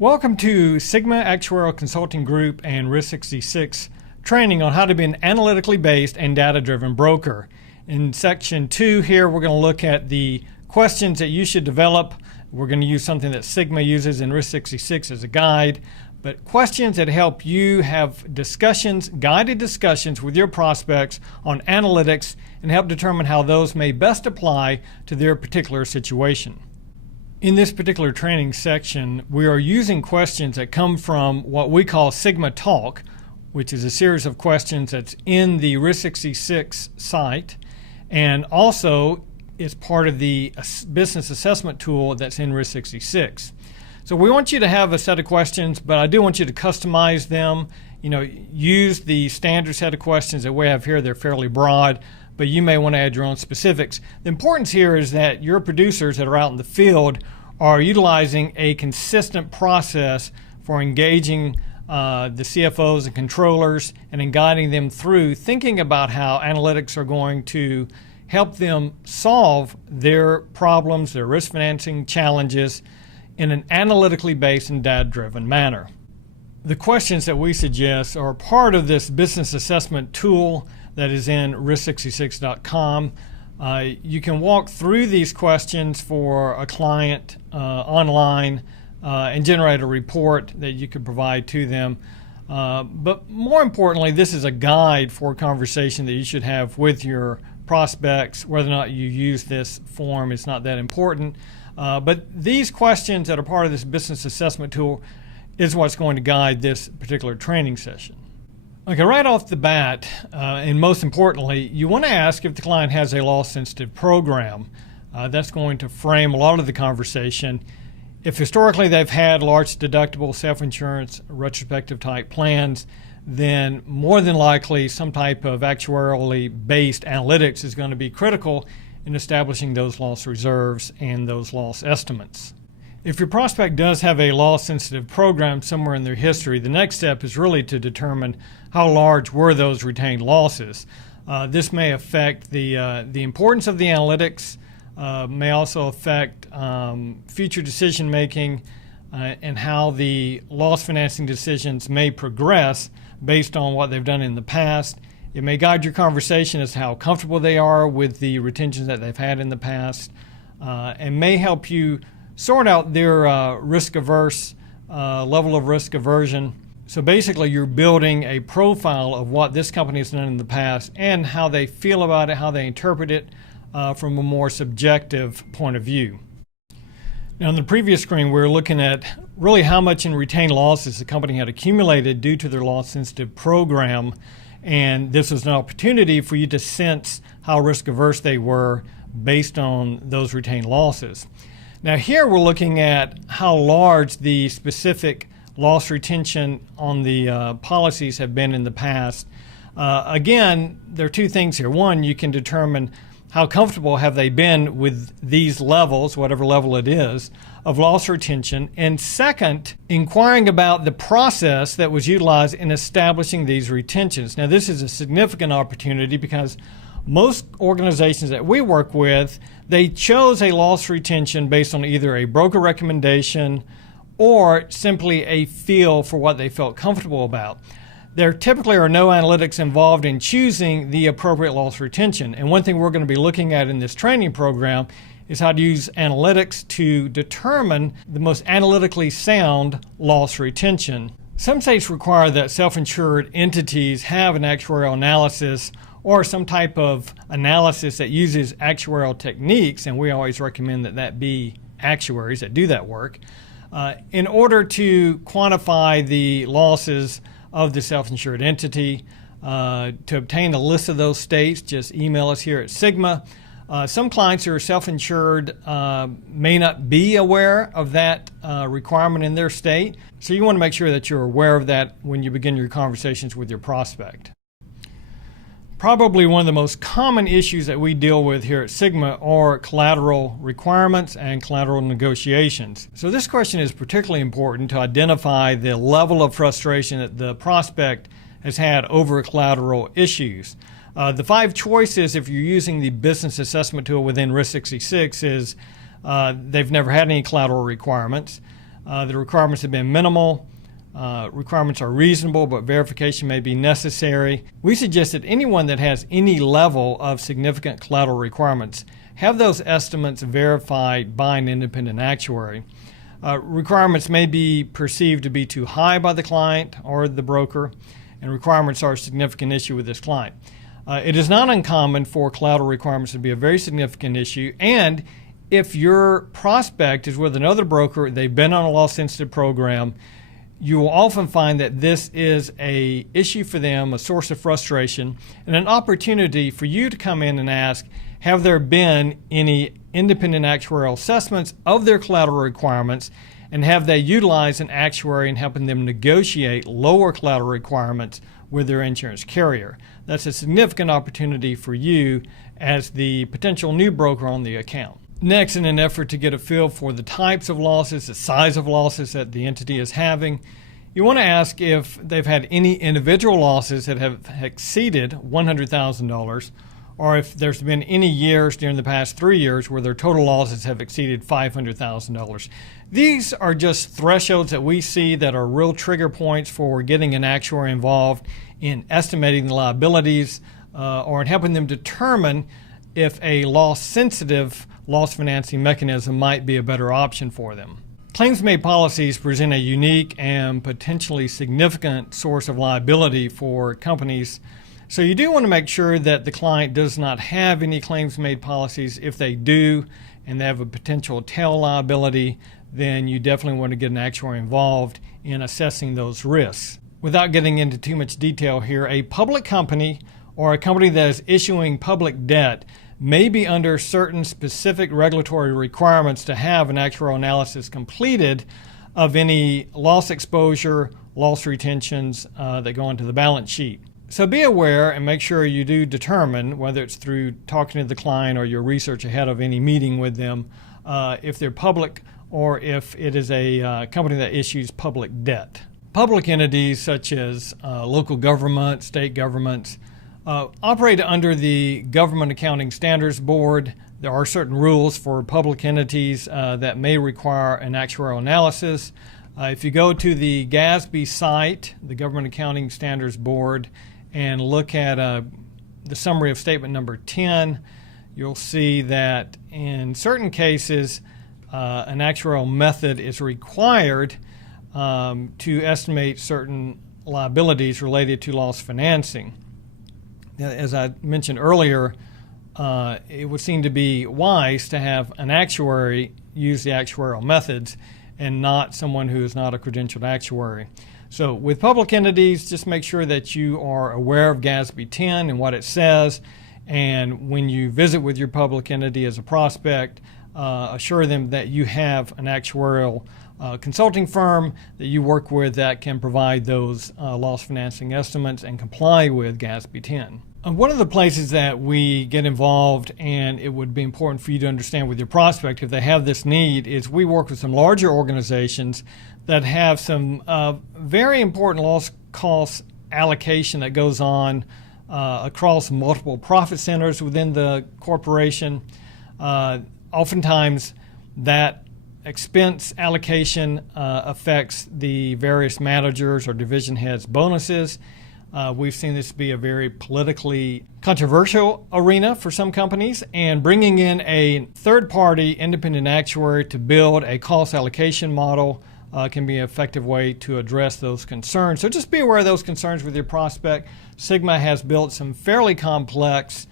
Welcome to Sigma Actuarial Consulting Group and Risk66 training on how to be an analytically based and data-driven broker. In section 2 here, we're going to look at the questions that you should develop. We're going to use something that Sigma uses in Risk66 as a guide, but questions that help you have discussions, guided discussions with your prospects on analytics and help determine how those may best apply to their particular situation. In this particular training section, we are using questions that come from what we call Sigma Talk, which is a series of questions that's in the Risk66 site, and also is part of the business assessment tool that's in Risk66. So we want you to have a set of questions, but I do want you to customize them. Use the standard set of questions that we have here. They're fairly broad, but you may want to add your own specifics. The importance here is that your producers that are out in the field are utilizing a consistent process for engaging the CFOs and controllers and in guiding them through thinking about how analytics are going to help them solve their problems, their risk financing challenges in an analytically based and data-driven manner. The questions that we suggest are part of this business assessment tool that is in risk66.com. You can walk through these questions for a client online and generate a report that you could provide to them. But more importantly, this is a guide for a conversation that you should have with your prospects. Whether or not you use this form is not that important. But these questions that are part of this business assessment tool is what's going to guide this particular training session. Okay, right off the bat, and most importantly, you want to ask if the client has a loss-sensitive program. That's going to frame a lot of the conversation. If historically they've had large deductible self-insurance retrospective type plans, then more than likely some type of actuarially based analytics is going to be critical in establishing those loss reserves and those loss estimates. If your prospect does have a loss-sensitive program somewhere in their history, the next step is really to determine how large were those retained losses. This may affect the importance of the analytics, may also affect future decision making and how the loss financing decisions may progress based on what they've done in the past. It may guide your conversation as to how comfortable they are with the retentions that they've had in the past, and may help you sort out their risk-averse level of risk aversion. So basically, you're building a profile of what this company has done in the past and how they feel about it, how they interpret it from a more subjective point of view. Now, on the previous screen, we were looking at really how much in retained losses the company had accumulated due to their loss-sensitive program. And this was an opportunity for you to sense how risk-averse they were based on those retained losses. Now here we're looking at how large the specific loss retention on the policies have been in the past. Again, there are two things here. One, you can determine how comfortable have they been with these levels, whatever level it is, of loss retention. And second, inquiring about the process that was utilized in establishing these retentions. Now this is a significant opportunity because most organizations that we work with, they chose a loss retention based on either a broker recommendation or simply a feel for what they felt comfortable about. There typically are no analytics involved in choosing the appropriate loss retention. And one thing we're going to be looking at in this training program is how to use analytics to determine the most analytically sound loss retention. Some states require that self-insured entities have an actuarial analysis or some type of analysis that uses actuarial techniques, and we always recommend that that be actuaries that do that work, in order to quantify the losses of the self-insured entity. To obtain a list of those states, just email us here at Sigma. Some clients who are self-insured may not be aware of that requirement in their state, so you want to make sure that you're aware of that when you begin your conversations with your prospect. Probably one of the most common issues that we deal with here at Sigma are collateral requirements and collateral negotiations. So this question is particularly important to identify the level of frustration that the prospect has had over collateral issues. The 5 choices, if you're using the business assessment tool within Risk66, is they've never had any collateral requirements. The requirements have been minimal. Requirements are reasonable, but verification may be necessary. We suggest that anyone that has any level of significant collateral requirements have those estimates verified by an independent actuary. Requirements may be perceived to be too high by the client or the broker, and requirements are a significant issue with this client. It is not uncommon for collateral requirements to be a very significant issue, and if your prospect is with another broker, they've been on a loss-sensitive program, you will often find that this is an issue for them, a source of frustration, and an opportunity for you to come in and ask, have there been any independent actuarial assessments of their collateral requirements, and have they utilized an actuary in helping them negotiate lower collateral requirements with their insurance carrier? That's a significant opportunity for you as the potential new broker on the account. Next, in an effort to get a feel for the types of losses, the size of losses that the entity is having, you want to ask if they've had any individual losses that have exceeded $100,000, or if there's been any years during the past 3 years where their total losses have exceeded $500,000. These are just thresholds that we see that are real trigger points for getting an actuary involved in estimating the liabilities or in helping them determine if a loss-sensitive loss financing mechanism might be a better option for them. Claims-made policies present a unique and potentially significant source of liability for companies, so you do want to make sure that the client does not have any claims-made policies. If they do and they have a potential tail liability, then you definitely want to get an actuary involved in assessing those risks. Without getting into too much detail here, a public company or a company that is issuing public debt may be under certain specific regulatory requirements to have an actuarial analysis completed of any loss exposure, loss retentions that go into the balance sheet. So be aware and make sure you do determine, whether it's through talking to the client or your research ahead of any meeting with them, if they're public or if it is a company that issues public debt. Public entities such as local government, state governments, operate under the Government Accounting Standards Board. There are certain rules for public entities that may require an actuarial analysis. If you go to the GASB site, the Government Accounting Standards Board, and look at the summary of statement number 10, you'll see that in certain cases an actuarial method is required to estimate certain liabilities related to loss financing. As I mentioned earlier, it would seem to be wise to have an actuary use the actuarial methods and not someone who is not a credentialed actuary. So with public entities, just make sure that you are aware of GASB 10 and what it says, and when you visit with your public entity as a prospect, assure them that you have an actuarial consulting firm that you work with that can provide those loss financing estimates and comply with GASB 10. One of the places that we get involved, and it would be important for you to understand with your prospect if they have this need, is we work with some larger organizations that have some very important loss cost allocation that goes on across multiple profit centers within the corporation. Oftentimes that expense allocation affects the various managers or division heads' bonuses. We've seen this be a very politically controversial arena for some companies, and bringing in a third-party independent actuary to build a cost allocation model can be an effective way to address those concerns. So just be aware of those concerns with your prospect. Sigma has built some fairly complex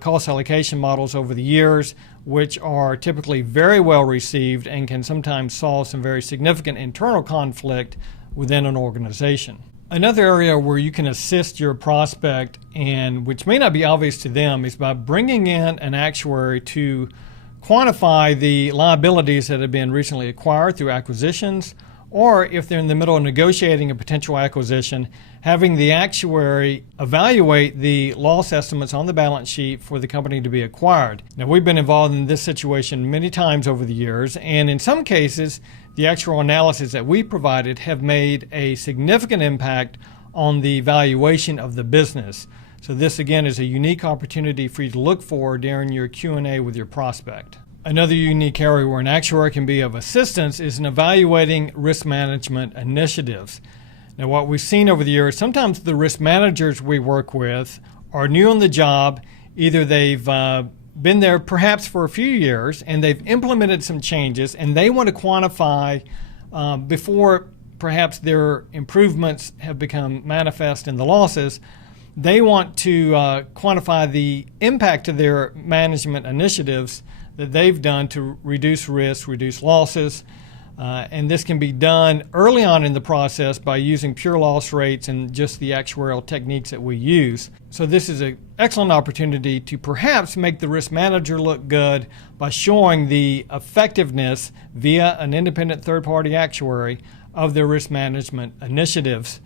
cost allocation models over the years, which are typically very well received and can sometimes solve some very significant internal conflict within an organization. Another area where you can assist your prospect, and which may not be obvious to them, is by bringing in an actuary to quantify the liabilities that have been recently acquired through acquisitions, or if they're in the middle of negotiating a potential acquisition, having the actuary evaluate the loss estimates on the balance sheet for the company to be acquired. Now, we've been involved in this situation many times over the years, and in some cases, the actuarial analysis that we provided have made a significant impact on the valuation of the business. So this, again, is a unique opportunity for you to look for during your Q&A with your prospect. Another unique area where an actuary can be of assistance is in evaluating risk management initiatives. Now, what we've seen over the years, sometimes the risk managers we work with are new on the job. Either they've been there perhaps for a few years and they've implemented some changes and they want to quantify before perhaps their improvements have become manifest in the losses. They want to quantify the impact of their management initiatives that they've done to reduce risk, reduce losses. And this can be done early on in the process by using pure loss rates and just the actuarial techniques that we use. So this is an excellent opportunity to perhaps make the risk manager look good by showing the effectiveness via an independent third-party actuary of their risk management initiatives.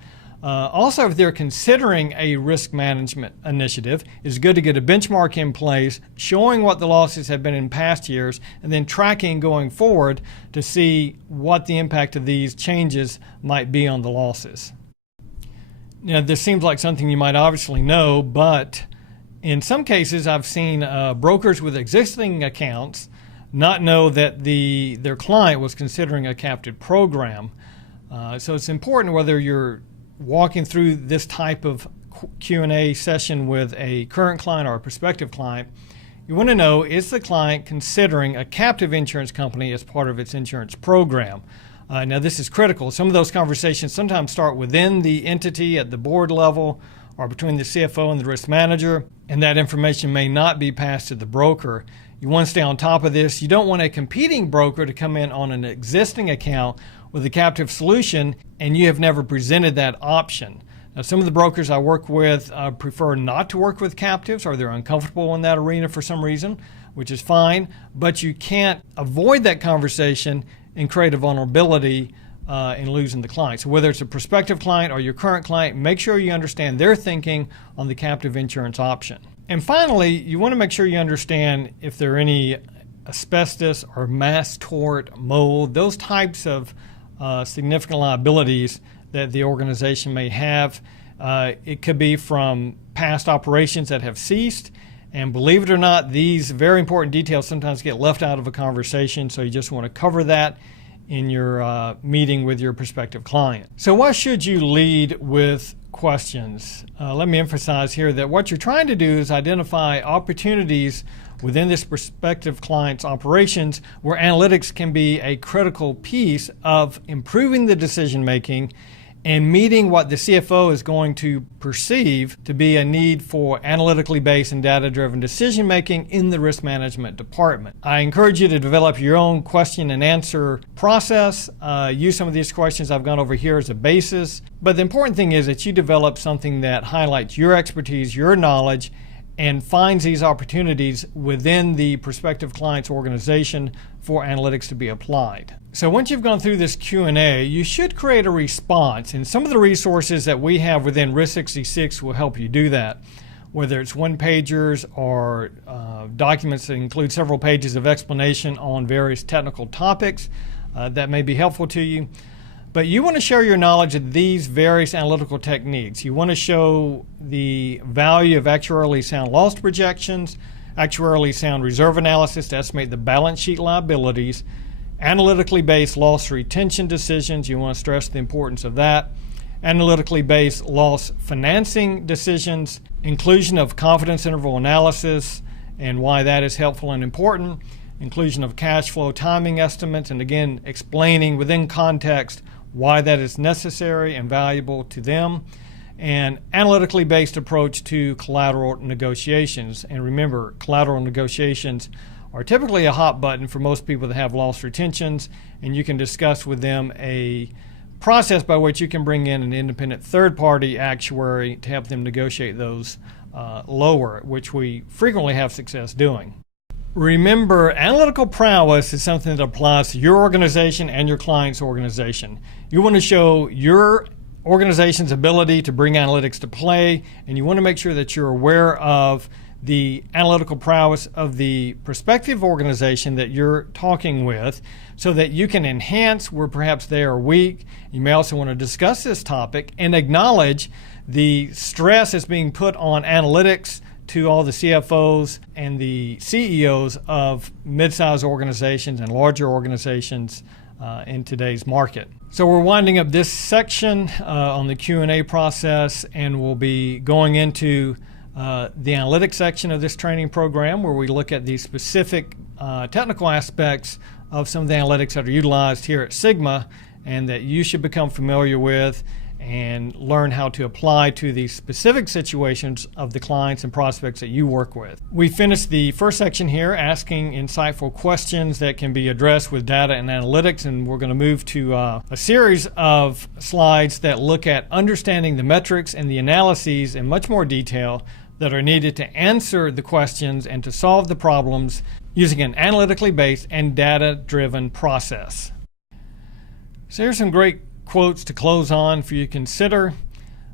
Also, if they're considering a risk management initiative, it's good to get a benchmark in place showing what the losses have been in past years and then tracking going forward to see what the impact of these changes might be on the losses. Now, this seems like something you might obviously know, but in some cases I've seen brokers with existing accounts not know that their client was considering a captive program. So it's important whether you're walking through this type of Q&A session with a current client or a prospective client, you want to know, is the client considering a captive insurance company as part of its insurance program? Now this is critical. Some of those conversations sometimes start within the entity at the board level or between the CFO and the risk manager, and that information may not be passed to the broker. You want to stay on top of this. You don't want a competing broker to come in on an existing account with a captive solution and you have never presented that option. Now, some of the brokers I work with prefer not to work with captives or they're uncomfortable in that arena for some reason, which is fine, but you can't avoid that conversation and create a vulnerability in losing the client. So whether it's a prospective client or your current client, make sure you understand their thinking on the captive insurance option. And finally, you want to make sure you understand if there are any asbestos or mass tort, mold, those types of significant liabilities that the organization may have. It could be from past operations that have ceased. And believe it or not, these very important details sometimes get left out of a conversation, so you just want to cover that in your meeting with your prospective client. So why should you lead with questions? Let me emphasize here that what you're trying to do is identify opportunities within this prospective client's operations where analytics can be a critical piece of improving the decision making and meeting what the CFO is going to perceive to be a need for analytically based and data-driven decision making in the risk management department. I encourage you to develop your own question and answer process. Use some of these questions I've gone over here as a basis. But the important thing is that you develop something that highlights your expertise, your knowledge, and finds these opportunities within the prospective client's organization for analytics to be applied. So once you've gone through this Q&A, you should create a response, and some of the resources that we have within Risk66 will help you do that, whether it's one-pagers or documents that include several pages of explanation on various technical topics that may be helpful to you. But you want to share your knowledge of these various analytical techniques. You want to show the value of actuarially sound loss projections, actuarially sound reserve analysis to estimate the balance sheet liabilities, analytically based loss retention decisions. You want to stress the importance of that. Analytically based loss financing decisions, inclusion of confidence interval analysis and why that is helpful and important, inclusion of cash flow timing estimates, and again, explaining within context why that is necessary and valuable to them, and analytically based approach to collateral negotiations. And remember, collateral negotiations are typically a hot button for most people that have loss retentions, and you can discuss with them a process by which you can bring in an independent third-party actuary to help them negotiate those lower, which we frequently have success doing. Remember, analytical prowess is something that applies to your organization and your client's organization. You want to show your organization's ability to bring analytics to play, and you want to make sure that you're aware of the analytical prowess of the prospective organization that you're talking with so that you can enhance where perhaps they are weak. You may also want to discuss this topic and acknowledge the stress that's being put on analytics to all the CFOs and the CEOs of mid-sized organizations and larger organizations in today's market. So we're winding up this section on the Q&A process, and we'll be going into the analytics section of this training program, where we look at the specific technical aspects of some of the analytics that are utilized here at Sigma and that you should become familiar with and learn how to apply to the specific situations of the clients and prospects that you work with. We finished the first section here asking insightful questions that can be addressed with data and analytics, and we're going to move to a series of slides that look at understanding the metrics and the analyses in much more detail that are needed to answer the questions and to solve the problems using an analytically based and data-driven process. So here's some great quotes to close on for you to consider,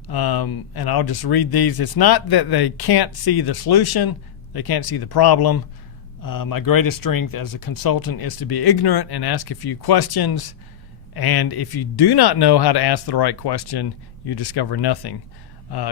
and I'll just read these. It's not that they can't see the solution, they can't see the problem. My greatest strength as a consultant is to be ignorant and ask a few questions, and if you do not know how to ask the right question, you discover nothing.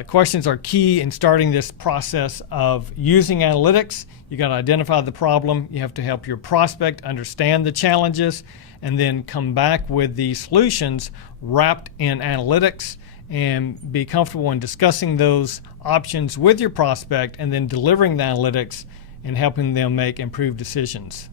Questions are key in starting this process of using analytics. You got to identify the problem, you have to help your prospect understand the challenges, and then come back with the solutions wrapped in analytics, and be comfortable in discussing those options with your prospect and then delivering the analytics and helping them make improved decisions.